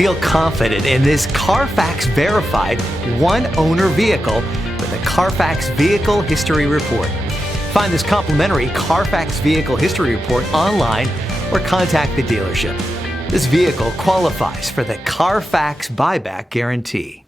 Feel confident in this Carfax verified one-owner vehicle with a Carfax Vehicle History Report. Find this complimentary Carfax Vehicle History Report online or contact the dealership. This vehicle qualifies for the Carfax Buyback Guarantee.